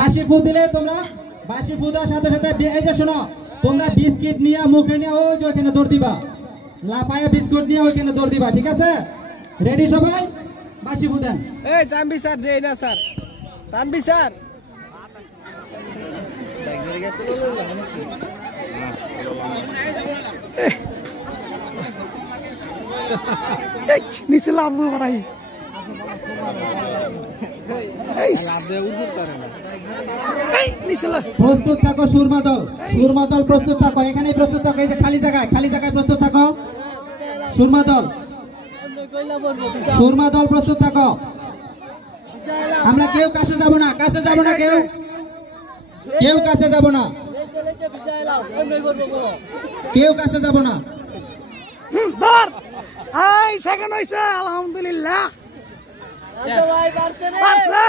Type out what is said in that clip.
বাসি ফু দিলে তোমরা বাসি ফু দেওয়ার সাথে সাথে এই যে শোনো তোমরা বিস্কিট নিয়ে মুখে নিয়ে ওই যে ওইখানে দৌড় দিবা লাফায়া বিস্কুট নিয়ে ওইখানে দৌড় দিবা ঠিক আছে রেডি সবাই বাসি ফু দেন এই তানভীর স্যার দেই না স্যার তানভীর স্যার নিচে লাভ বাড়াই প্রস্তুত থাকো সুরমা দল প্রস্তুত থাকো এখানেই প্রস্তুত থাকো এই যে খালি জায়গায় প্রস্তুত থাকো সুরমা দল প্রস্তুত থাকো আমরা কেউ কাছে যাব না কেউ কাছে যাব না ধর এই সেকেন্ড হইছে আলহামদুলিল্লাহ পারছে